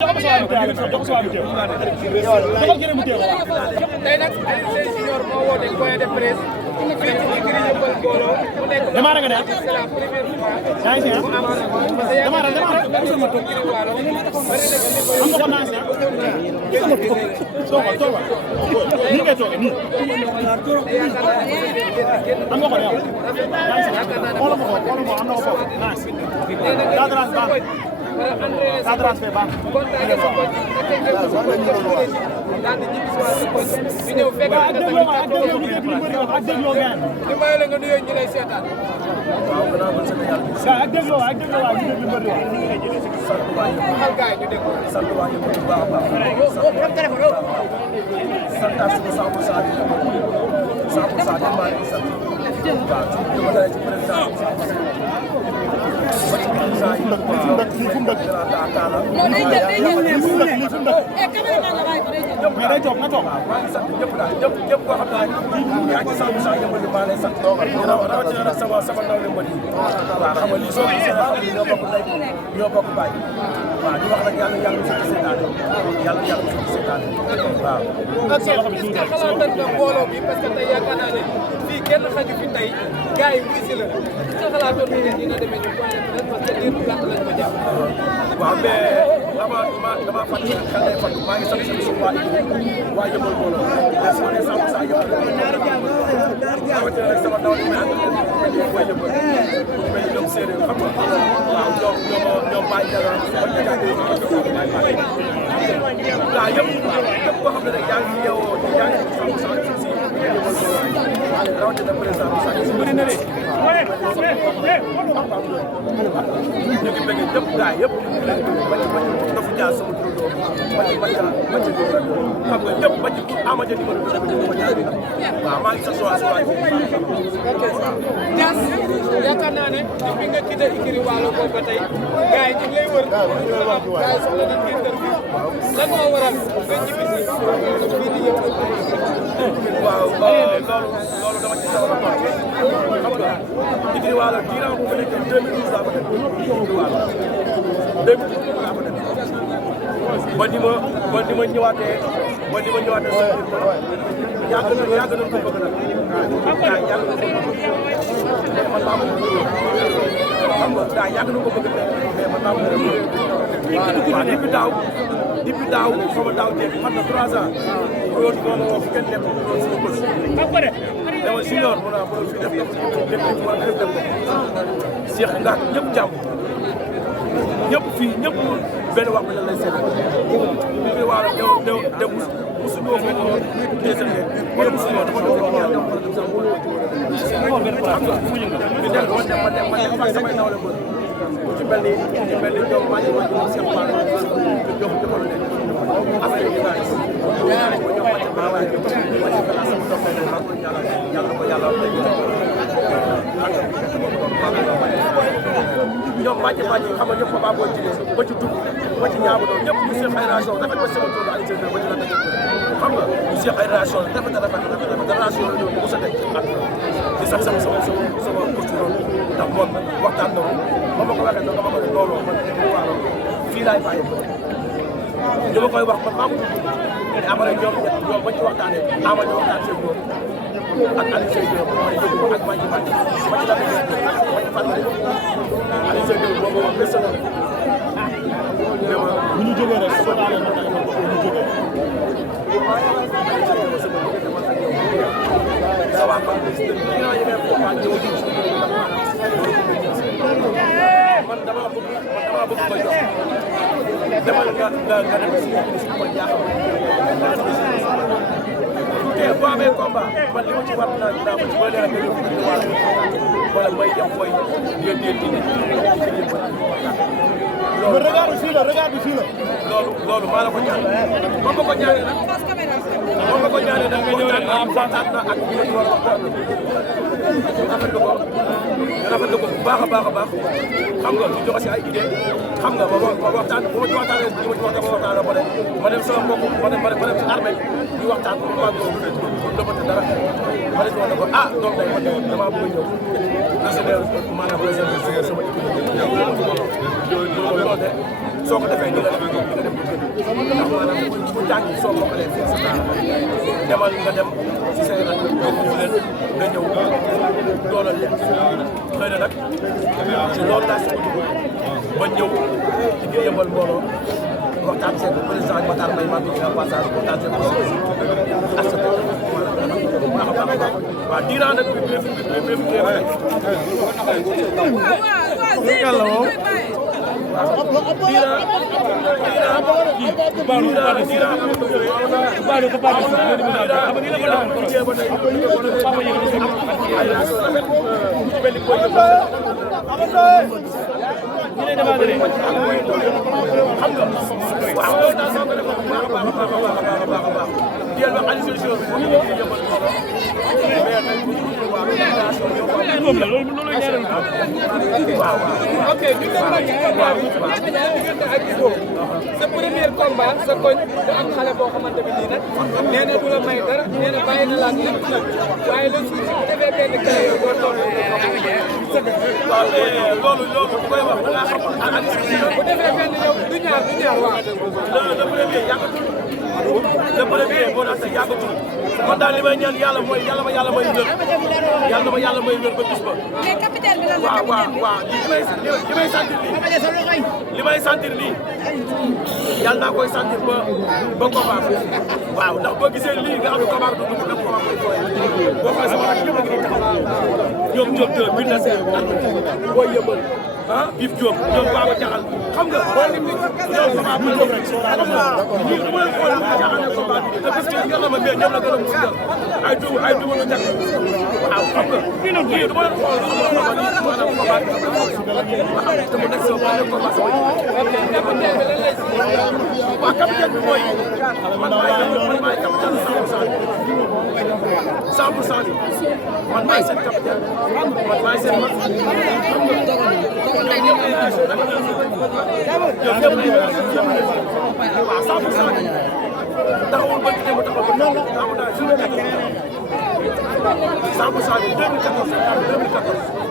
jox ko sa waa mu teew tey nag Alioune Seye Junior moo woote point de presse fii ci Gris Yeumbeul Mbolo mu nekk démarré nga ne c'est la première fois yaa ngi si démarré am nga ko naan toogal toogal nii ngay toogee nii am nga ko yow yaa ngi si xoolal ma ko am na ko foofu ça transfert baax kenn xaju fi tey gars yi wii si la sa xalaatoon ni dina demee ñu point de presse parce que diir bu gàtt lañ ko jàpp. waaw mais dama fàttali xel day fàttali maa ngi sant suñu waa Yeumbeul Mbolo mais su ma nee 100% Yeumbeul rawatina rek sama ndaw li may àndal waa Yeumbeul mais ñoom séeréer xam nga waaw ñoom bàyyi dara waaw yëpp koo xam ne rek yaa ngi yeewoo yaa ngi 100% si rawatina président Moussa Niasse bëri na de ñu ngi bëgg ñëpp gaa yëpp ba ci dafa jaar sama turandoo ba ci xam nga ñëpp ba ci Amadou numéro waaw maa ngi sa soir Niass yaakaar naa ne depuis nga quitté Ikiri Waalo boobu ba tey gaa yi ñu ngi lay wër gaa yi soxla nañ interview lan moo waral nga ñibbi si fii di Yeumbeul waaw loolu dama ci sawar a toog xam nga Ikiri Waalo diiran bu ma nekkee 2012 laa ko def Ikiri Waalo 2012 laa ko def ba ni ma ñëwaatee yàgg nañ ko bëgg nag yàgg nañ ko bëgg mais man maa ko xam nga daa yàgg nañ ko bëgg mais man maa ko waaw depuis daaw sama daaw jéeg man na 3 ans loolu noonu woo fi kenn nekkul loolu sama bës dama junior mu naa mënul fi def def war a def Cheikh Ngaak ñëpp jàmm ñëpp fii ñëpp benn wax bi lan lay seet bi waala dem musu ñoo ko déserté wala musu ñoo dafa doon ñaar wala dem sax wala ñu del ma dem fa samay nawle ko ci mel ni ñoom maa ngi wax Cheikh Fall jox defal leen affaire yi naay ko ñoom ma ci baawaay ko ma ci fala sama dox ma ko yàlla ko yàlla ñoom bàcc xam nga ñëpp Papa Boy Djiné ba ci dugg ba ci ñaabu doon ñëpp ñu seen ay relation rafet ba sama tool Alioune Seye ba ci la dëgg xam nga ñu seen ay relation rafet relation la ñu mos a teg ak di sax sama posture ndax moom waxtaan na ba ma ko waxee nag dama ko ne looloo man waalo fii laay bàyyi ñu ma koy wax man maa ko tudd après ñoom ba ci waxtaanee ama ñu waxtaan seen ñoom ak Alioune Seye ak Madji Madji ba ci la dëgg ba ci fàttali Alioune Seye boobu moom personne bu ñu jógee rek soo daanee mën na defal ko bu ñu jógee ça va pas man dama bëgg ko jox demal nga dem si ko jaaxal te boo amee combat man li ma ci war naa ma ci boole rek nga ñëw wala may dem booy loolu regard bi fii la loolu maa la ko ñaan moom ma ko ñaanee nag nga ñëw rek waxtaan na ak ñu war a waxtaan rafetlu ko bu baax a baax xam nga ñu joxe si ay idée xam nga ma waxtaan bu ma ci waxtaanee bu ma ci waxtaan ba pare ma dem sama mbokk ma dem ci armée ñu waxtaan bu ma ko dëppate dara ma ne ko donc day ma damaa bëgg a ñëw réserver maanaam réserver sama équipe soo ko defee ni nga def jàngi soo bokkalee fii sa demal nga dem si say rak yóbbu leen nga ñëw doolal leen xëy na nag ci loolu laa si dugg ba ñëw ci biir Yeumbeul mbooloo waxtaan seen président Matar Mbaye maa ngi ci passage waxtaan seen accepté waaw diiraan nag bi sa premier combat sa koñ da am xale boo xamante bi nii nag nee na du la may dara nee na bàyyi na la ak lépp nag waaye le suuf bu defee benn kër yow doo toll loolu bu koy wax da ngaa xam bu defee benn yow du ñaar waaw le premier yàggatul le premier boo naan sax yàggatul man daal li may ñaan yàlla mooy yàlla ma yàlla may wér yàlla ma yàlla may wér ba bis ba waaw li may sentir nii li may sentir nii yàlla naa koy sentir ba combat waaw ndax boo gisee lii nga xam ne combat du dugg nag combat koy tooy boo xoolee sama rakk ñëpp a ngi taxaw ñoom Diop de bi na seen booy Yeumbeul Bif Diop ñoom Baba Diakhal xam nga ñoom combat bu Diop rek xam nga ñii du ma leen xool nga jaxale combat bi te parce que nga xam ne mais ñoom la gën a mus ay duuma lu njëkk waaw xam nga ñii du ma leen xool maanaam combat bi waaw te mu nekk sama premier combat sama waaw capitaine bi mooy man maay capitaine 100% bi man maay seen capitaine man maay seen mag waaw 100% bi taxawul ba ci mu taxaw ba noonu amu daal suñu 100% bi 2014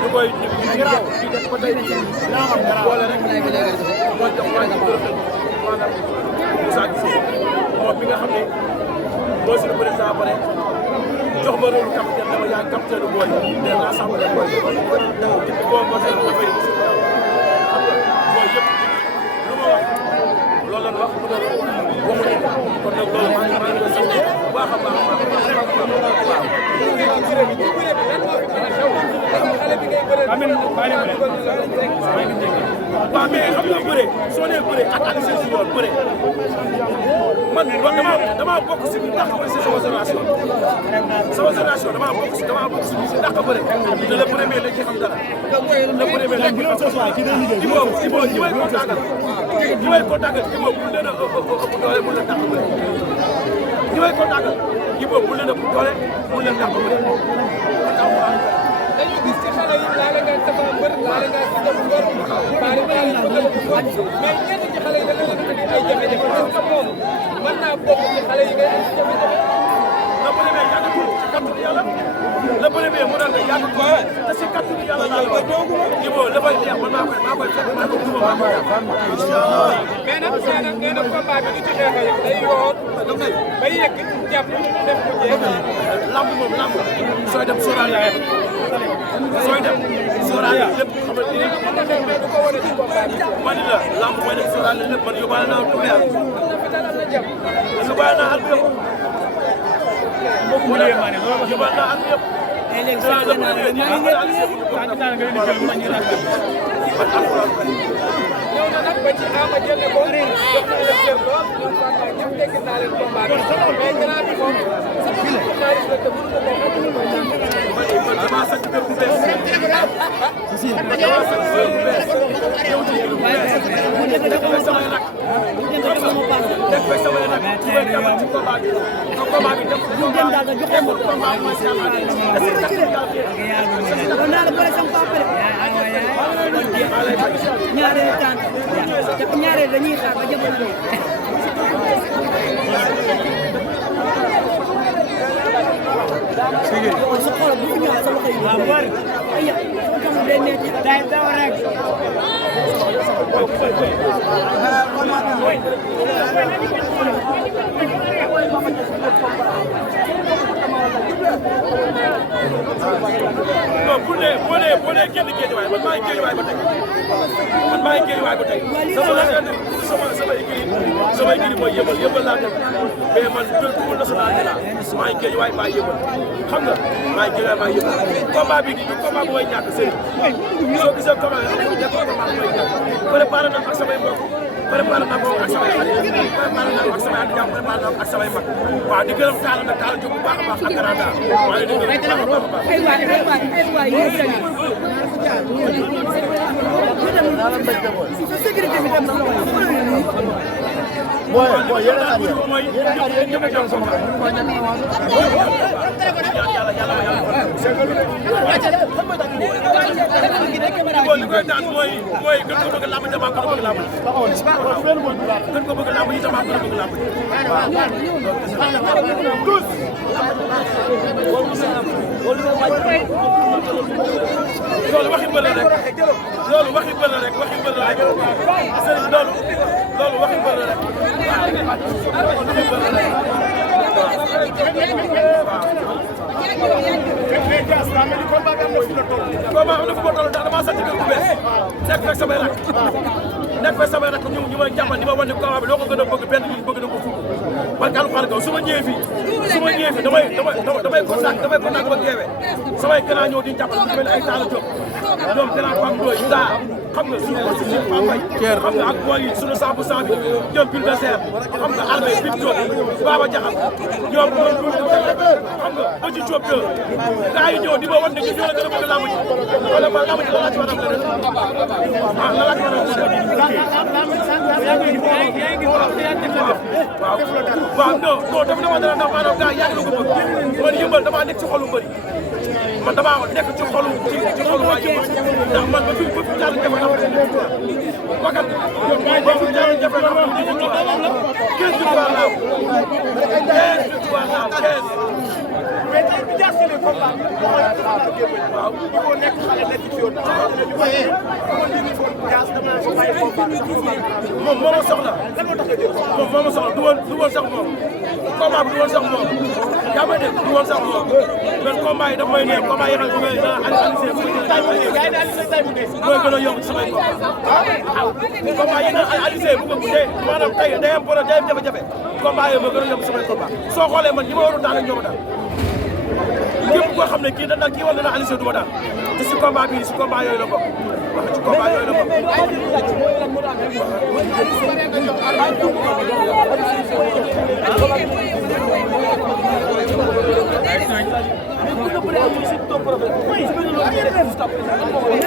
ñu koy di def ba tey boole rek mooy jox waa ji maanaam Moussa Guissé moom mi nga xam ne mooy suñu président pare jox ma rôle capitaine dama yaay capitaine booy de l'assemblée booy depuis boobu ba tey dafay xam nga booy yëpp lu ma wax loolu la wax mu ne waxu kon nag loolu maa ngi koy sant bu baax a baax a waaw mais xam nga bëre soo nee bëre ak Aliou Sèye Junior bëre man dama bokk si ndax mooy si sama génération dama bokk si ndax bëre te le premier lañ ci xam dara le premier lañ ci xam Ibo ñi may contactal Ibo bu leen a ëpp doole mun leen dàq bëre ñi may contactal Ibo bu leen a ëpp doole mun leen dàq bëre dañu gis ci xale yi laale nga Tapha Mbeur laale nga Siteu bu Ngor bari naa leen bëgg bu Ngor mais ñenn ci xale yi da nga leen indi ay jafe-jafe parce que moom mën naa bokk ci xale yi ngay indi jafe-jafe le premier yàggatul ci kàttanu yàlla le premier mu daan yàggatul te si kàttanu yàlla laa la wax Ibo dafay neex man maa koy fekk maa koy duma maa koy mais nag nee na combat bi du ci xeex yow day yoon ba yegg jàpp def ko jeex lamb moom lamb sooy dem sóoraale sooy dem sóoraale lépp xamal ni du ko wane ci combat bi man la lamb mooy dem sóoraale lépp man yóbbaale naa lu leer yóbbaale naa at yëpp yóbbaale naa at yëpp ñëw na nag ba ci Ama jël ko jox na leen cër lool ñoom sax ñëpp dégg naa leen combat bi mais gannaaw bi moom xaalis la te mënu ko man damaa sant kër bu bees damaa sant kër bu bees ñëw ci kër bu bees def ko samay rak def ko samay rak ci may demal ci combat bi combat bi def ko combat bi macha allah ñaareel dañuy xaar ba jamono sa xol bu ñëw sa loxo yi ay ya kam day nekk day daw rek non boo nee génn Guédiawaye man maa ngi Guédiawaye ba tey man maa ngi Guédiawaye ba tey sama équipe mooy yëmbal laa def mais man double nationalité laa maa ngi Guédiawaye maa yëmbal xam nga maa ngi Guédiawaye maa yëmbal combat bi nii combat bu may ñàkk sëriñ soo gisee combat yi xam nga combat bu may ñàkk préparé na ak samay mbokk préparé naa ko ak samay xarit préparé naa ko ak samay ànd préparé naa ko ak samay mag waaw di gërëm Talla nag Talla jóg bu baax a baax ak Garanda maa ngi leen di gërëm bu baax a li koy daan mooy gën ko bëgg làmb jamaa ko bëgg làmb gën ko bëgg làmb yi jamaa ko bëgg làmb loolu waxi mbër la rek loolu waxi mbër la rek waxi mbër la rek sëriñ loolu waxi mbër la rek combat am na fu ma toll ndax damaa sant kër bu bees nekk fekk samay rak nekk fekk samay rak ñu may jàppal di ma wan ne combat bi loo ko gën a bëgg benn nit bëgg na ko fukk man kan xaar kaw su ma ñëwee fii damay contact ba geewee samay gannaaw ñëw di jàppal ku mel ne ay Talla Diop ñoom gannaaw Pape Ndoye daa xam nga suñu Pape xam nga ak booy yi suñu 100% bi ñoom Bulldozer xam nga armée Bib Diop Baba Diakhal ñoom xam nga ba ci Diop deux gars yi ñëw di ma wan ne ñu ñoo la gën a bëgg làmb ji wala ma làmb ji la laa ci war a mën a la laa ci war a waaw non daf dama dara ndax maanaam gars yaa ngi ko bëgg man yëmbal damaa nekk ci xolu mbëri man damaa nekk ci xolu waa yëmbal ndax man ba fi Talla jafe na wakat ba fi Talla jafe na 15 victoire laa 15 victoire laa 15 mais tey bi jaasale combat waaw ñu ko nekk xale nekk ci yoon moom moo ma soxla moom moo ma soxla du woon sax moom combat bi du woon sax moom yaa may dégg du woon sax moom mais combat yi daf may neex combat yi xam nga analyser mooy gën a yomb ci samay combat yi na analyser bu ko dee maanaam tey day am problème day am jafe-jafe combat yooyu moo gën a yomb ci samay combat soo xoolee man ñi ma waroon daan ak ñoom daal képp koo xam ne kii dañ kii war na Aliou Seye du ma daan te si combat bii si combat yooyu la bokk wax ci combat yooyu la bokk.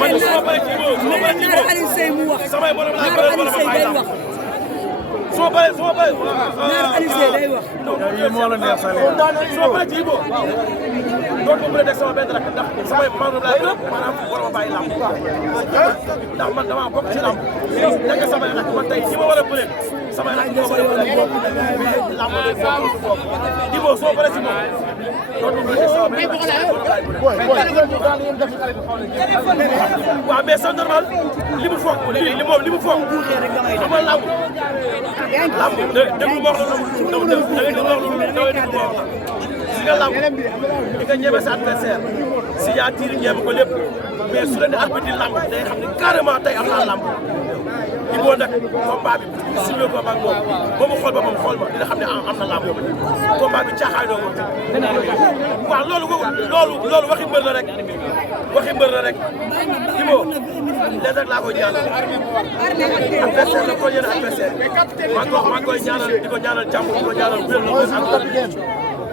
man de su ma paree kii boobu Aliou Seye mu wax samay borom laay bëreel wala ma bàyyi làmb su ma paree Aliou Seye day wax moo la neex su ma paree kii boobu doon ma bëre sama benn rakk ndax samay membre laay bëre maanaam war ma bàyyi làmb ndax man dama bokk ci làmb nekk samay rakk man tey ñi ma war a bëre samay rakk ñoo war a bëre làmb lay foofu kii boobu soo paree si moom doon ma bëre sama benn rakk war a bàyyi bëre waaw mais c'est normal li mu foog li mu foog xam nga làmb déglu ma wax la si nga lamb di nga ñeme sa adversaire si yaa tiir ñeme ko lépp mais su leen di arbitre di lamb day xam ne carrément tey am naa lamb il faut nag combat bi suñu combat ak moom ba mu xool ba moom xool ma dina xam ne am na lamb combat bi caaxaay doo ko waaw loolu waxi mbër la rek il faut leen rek laa koy ñaanal adversaire la ko yéene adversaire maa ngi koy ñaanal di ko ñaanal jàmm di ko ñaanal wér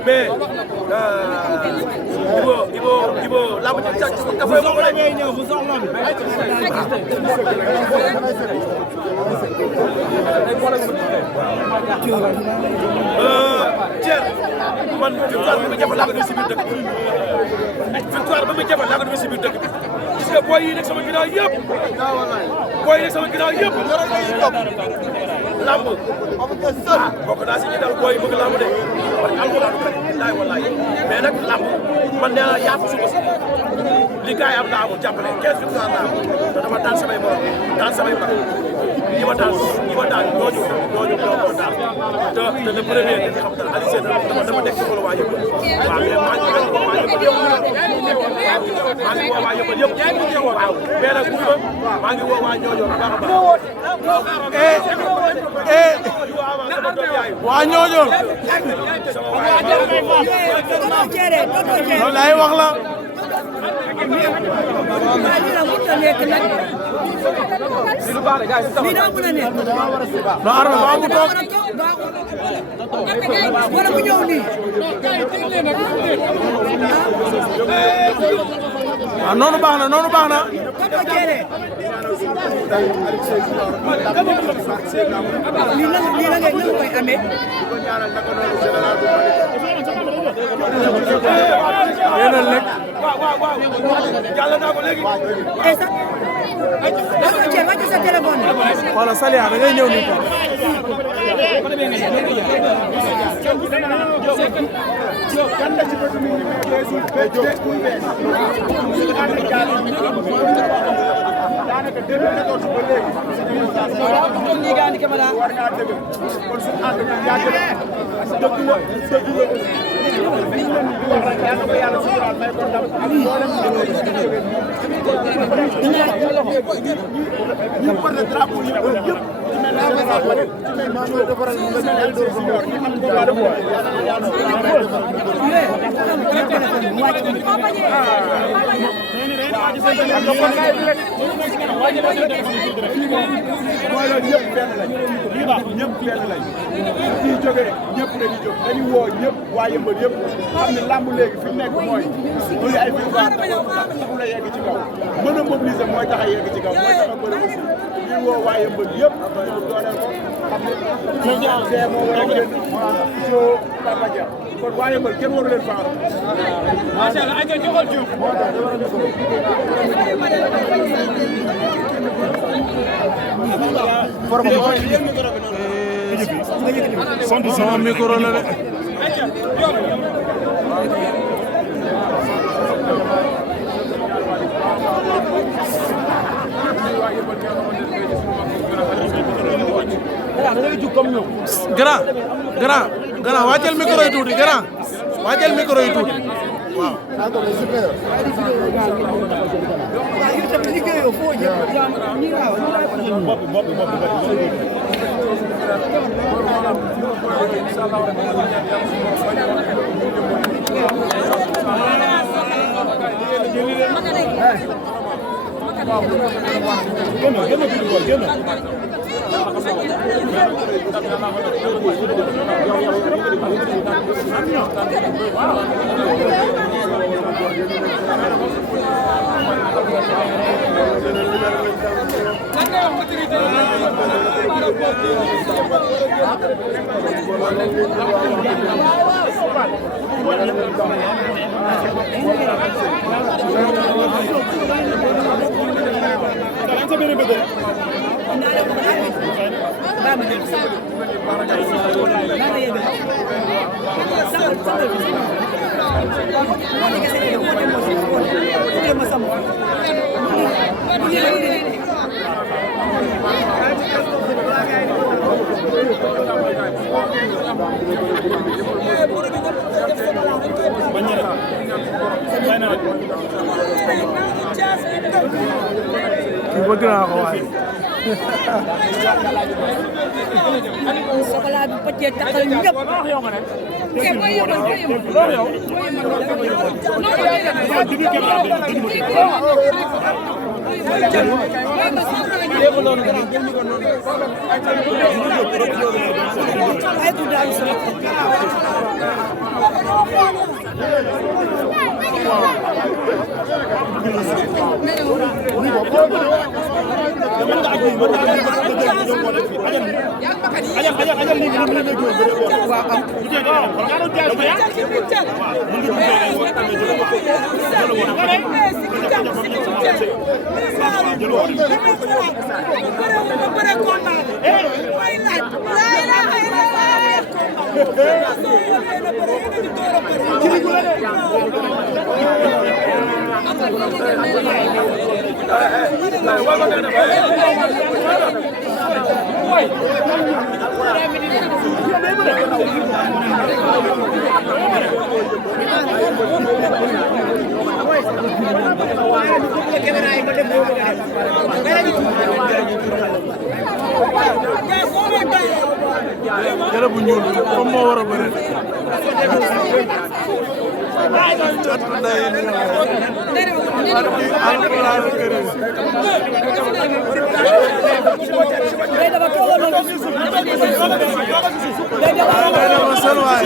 mais Ibo lamb ji càcc dafay bokk rek Thier man victoire bi ma jafe laa ko def si biir dëkk bi victoire ba ma jafe laa ko def si biir dëkk bi gis nga booy yi nekk sama ginnaaw yëpp lamb bokk naa si ñi daal booy bëgg lamb de parce que alxuraan billaay wallaay mais nag lamb man nee naa yaa fa suba si li gars yi am naa amul jàppale 15 victoire laa te dama daan samay morom daan samay mag ñi ma daan ñooñu ñoo daal te le premier dañuy xam dara Aliou Sène dama nekk ci xolu waa yëpp waaw mais maa ngi woo waa yëpp waaw mais nag maa ngi woo waa ñooñu bu baax a baax waa ñooñu loolu lay wax la no arme ba mu toog wala mu ñëw nii ah noonu baax na noonu baax na lii la ngay koy amee yéen a lekk waaw jàll naa ko léegi wàcc sa téléphone wala Salia da ngay ñëw nii daanaka 2014 ba léegi ni gandi camera war ngaa dëgg kon suñu ànd bi yàgg na dëgg la li ñu leen di wax rek yàlla na ko yàlla suturaal may ko ndam ak mboolem ñu porte drapeau yi yëpp ci mel ne général Malick ci mel ni ñoo defaral ñu mel ne Eldor Junior ñu am combat de bois yàlla na yàlla mooy loolu ñëpp benn lañ ñëpp benn lañ fii jógee ñëpp dañuy jóg dañuy woo ñëpp waa Yëmbal yëpp xam ne làmb léegi fi mu nekk mooy bëri ay victoire taxul a yegg ci kaw mën a mobiliser mooy tax a yegg ci kaw mooy tax a bëri aussi ñuy woo waa Yëmbal yëpp ñëw dooleel ko xam ne see moo war a gën jo Papa Dia kon waa Yëmbal kenn waru leen faaro macha allah ay joxol Diouf sama micro la de grand wàccal micro yi tuuti grand wàccal micro yi tuuti waaw bëgg naa ko waay soxla bi pëccee taxal ñëpp jërë bu ñuul comme moo war a bëre cat nday alquran karim day dafa tolloo loolu day dafa seen waay